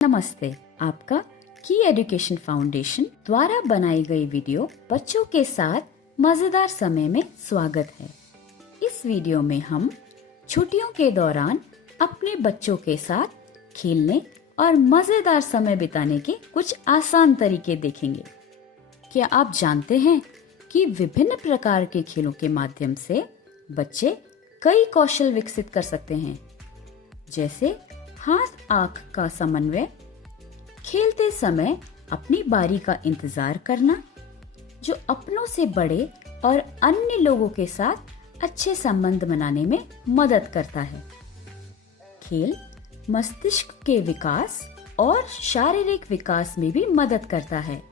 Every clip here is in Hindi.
नमस्ते। आपका की एजुकेशन फाउंडेशन द्वारा बनाई गई वीडियो बच्चों के साथ मजेदार समय में स्वागत है। इस वीडियो में हम छुट्टियों के दौरान अपने बच्चों के साथ खेलने और मजेदार समय बिताने के कुछ आसान तरीके देखेंगे। क्या आप जानते हैं कि विभिन्न प्रकार के खेलों के माध्यम से बच्चे कई कौशल विकसित कर सकते हैं, जैसे हाथ आंख का समन्वय, खेलते समय अपनी बारी का इंतजार करना, जो अपनों से बड़े और अन्य लोगों के साथ अच्छे संबंध बनाने में मदद करता है। खेल मस्तिष्क के विकास और शारीरिक विकास में भी मदद करता है।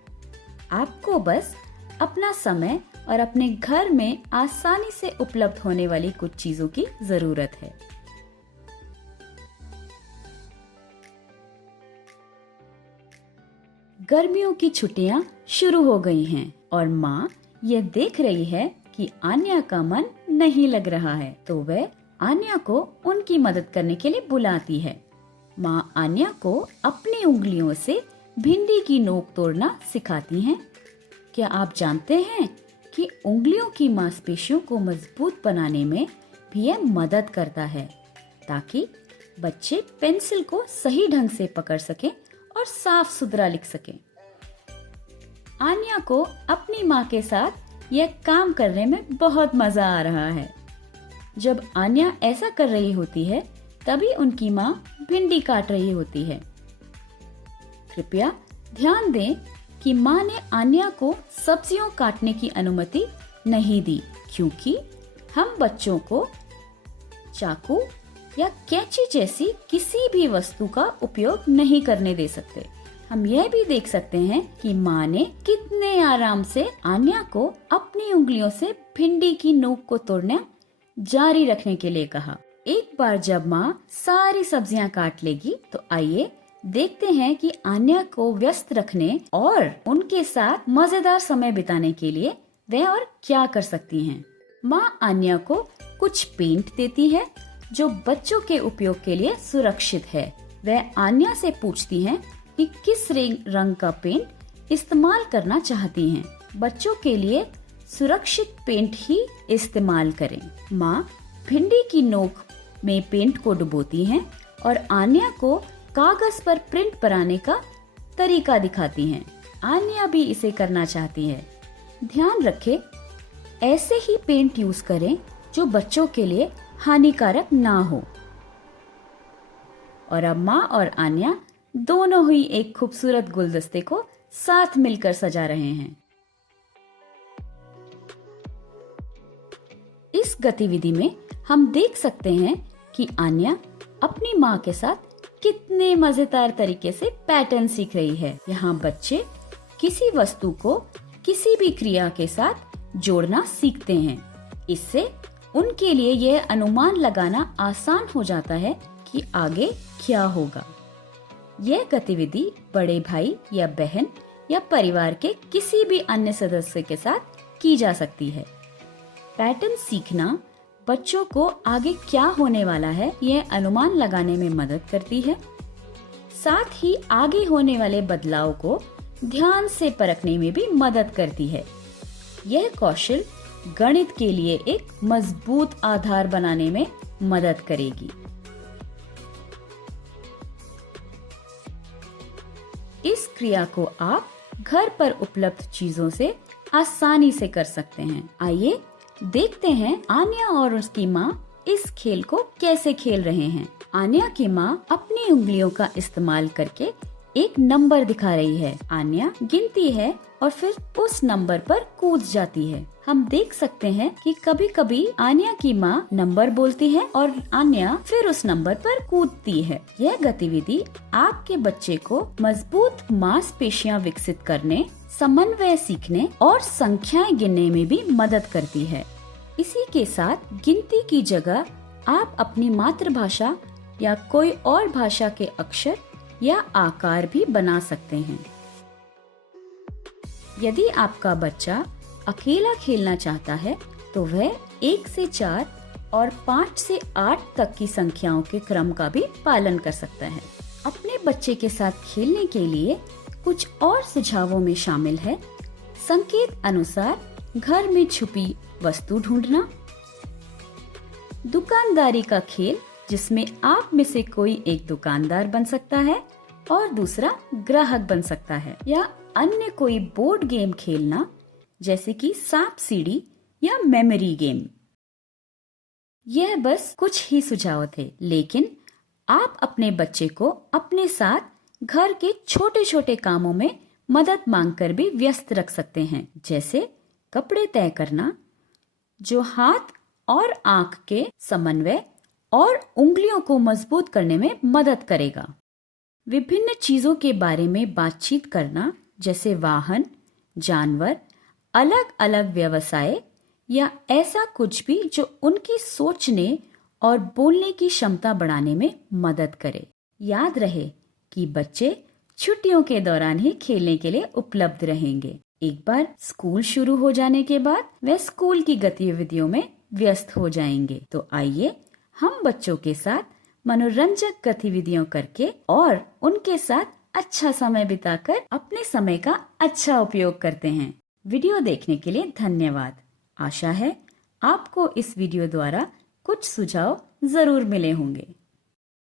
आपको बस अपना समय और अपने घर में आसानी से उपलब्ध होने वाली कुछ चीजों की जरूरत है। गर्मियों की छुट्टियां शुरू हो गई हैं और माँ ये देख रही है कि आन्या का मन नहीं लग रहा है, तो वह आन्या को उनकी मदद करने के लिए बुलाती है। माँ आन्या को अपनी उंगलियों से भिंडी की नोक तोड़ना सिखाती हैं। क्या आप जानते हैं कि उंगलियों की मांसपेशियों को मजबूत बनाने में भी यह मदद करता है, ताकि बच्चे पेंसिल को सही ढंग से पकड़ सकें और साफ सुथरा लिख सकें। आन्या को अपनी माँ के साथ यह काम करने में बहुत मजा आ रहा है। जब आन्या ऐसा कर रही होती है, तभी उनकी माँ भिंडी काट रही होती है। कृपया ध्यान दें कि माँ ने आन्या को सब्जियां काटने की अनुमति नहीं दी, क्योंकि हम बच्चों को चाकू या कैंची जैसी किसी भी वस्तु का उपयोग नहीं करने दे सकते। हम यह भी देख सकते हैं कि माँ ने कितने आराम से आन्या को अपनी उंगलियों से भिंडी की नोक को तोड़ना जारी रखने के लिए कहा। एक बार जब माँ सारी सब्जियां काट लेगी, तो आइए देखते हैं कि आन्या को व्यस्त रखने और उनके साथ मजेदार समय बिताने के लिए वे और क्या कर सकती हैं। माँ आन्या को कुछ पेंट देती है जो बच्चों के उपयोग के लिए सुरक्षित है। वह आन्या से पूछती हैं कि किस रंग का पेंट इस्तेमाल करना चाहती हैं। बच्चों के लिए सुरक्षित पेंट ही इस्तेमाल करें। माँ भिंडी की नोक में पेंट को डुबोती हैं और आन्या को कागज पर प्रिंट बनाने का तरीका दिखाती हैं। आन्या भी इसे करना चाहती है। ध्यान रखें, ऐसे ही पेंट यूज करें जो बच्चों के लिए हानिकारक ना हो। और अब माँ और आन्या दोनों ही एक खूबसूरत गुलदस्ते को साथ मिलकर सजा रहे हैं। इस गतिविधि में हम देख सकते हैं कि आन्या अपनी माँ के साथ कितने मजेदार तरीके से पैटर्न सीख रही है। यहाँ बच्चे किसी वस्तु को किसी भी क्रिया के साथ जोड़ना सीखते हैं। इससे उनके लिए यह अनुमान लगाना आसान हो जाता है कि आगे क्या होगा। यह गतिविधि बड़े भाई या बहन या परिवार के किसी भी अन्य सदस्य के साथ की जा सकती है। पैटर्न सीखना बच्चों को आगे क्या होने वाला है यह अनुमान लगाने में मदद करती है। साथ ही आगे होने वाले बदलाव को ध्यान से परखने में भी मदद करती है। यह कौशल गणित के लिए एक मजबूत आधार बनाने में मदद करेगी। इस क्रिया को आप घर पर उपलब्ध चीजों से आसानी से कर सकते हैं। आइए देखते हैं आन्या और उसकी माँ इस खेल को कैसे खेल रहे हैं। आन्या की माँ अपनी उंगलियों का इस्तेमाल करके एक नंबर दिखा रही है। आन्या गिनती है और फिर उस नंबर पर कूद जाती है। हम देख सकते हैं कि कभी कभी आन्या की माँ नंबर बोलती है और आन्या फिर उस नंबर पर कूदती है। यह गतिविधि आपके बच्चे को मजबूत मांसपेशियां विकसित करने, समन्वय सीखने और संख्याएं गिनने में भी मदद करती है। इसी के साथ गिनती की जगह आप अपनी मातृभाषा या कोई और भाषा के अक्षर या आकार भी बना सकते हैं। यदि आपका बच्चा अकेला खेलना चाहता है, तो वह 1 से 4 और 5 से 8 तक की संख्याओं के क्रम का भी पालन कर सकता है। अपने बच्चे के साथ खेलने के लिए कुछ और सुझावों में शामिल है संकेत अनुसार घर में छुपी वस्तु ढूंढना, दुकानदारी का खेल जिसमें आप में से कोई एक दुकानदार बन सकता है और दूसरा ग्राहक बन सकता है, या अन्य कोई बोर्ड गेम खेलना जैसे कि सांप सीढ़ी या मेमोरी गेम। यह बस कुछ ही सुझाव थे, लेकिन आप अपने बच्चे को अपने साथ घर के छोटे छोटे कामों में मदद मांगकर भी व्यस्त रख सकते हैं, जैसे कपड़े तय करना, जो हाथ और आंख के समन्वय और उंगलियों को मजबूत करने में मदद करेगा। विभिन्न चीजों के बारे में बातचीत करना, जैसे वाहन, जानवर, अलग अलग व्यवसाय या ऐसा कुछ भी जो उनकी सोचने और बोलने की क्षमता बढ़ाने में मदद करे। याद रहे कि बच्चे छुट्टियों के दौरान ही खेलने के लिए उपलब्ध रहेंगे। एक बार स्कूल शुरू हो जाने के बाद वे स्कूल की गतिविधियों में व्यस्त हो जाएंगे। तो आइए हम बच्चों के साथ मनोरंजक गतिविधियां करके और उनके साथ अच्छा समय बिताकर अपने समय का अच्छा उपयोग करते हैं। वीडियो देखने के लिए धन्यवाद। आशा है आपको इस वीडियो द्वारा कुछ सुझाव जरूर मिले होंगे।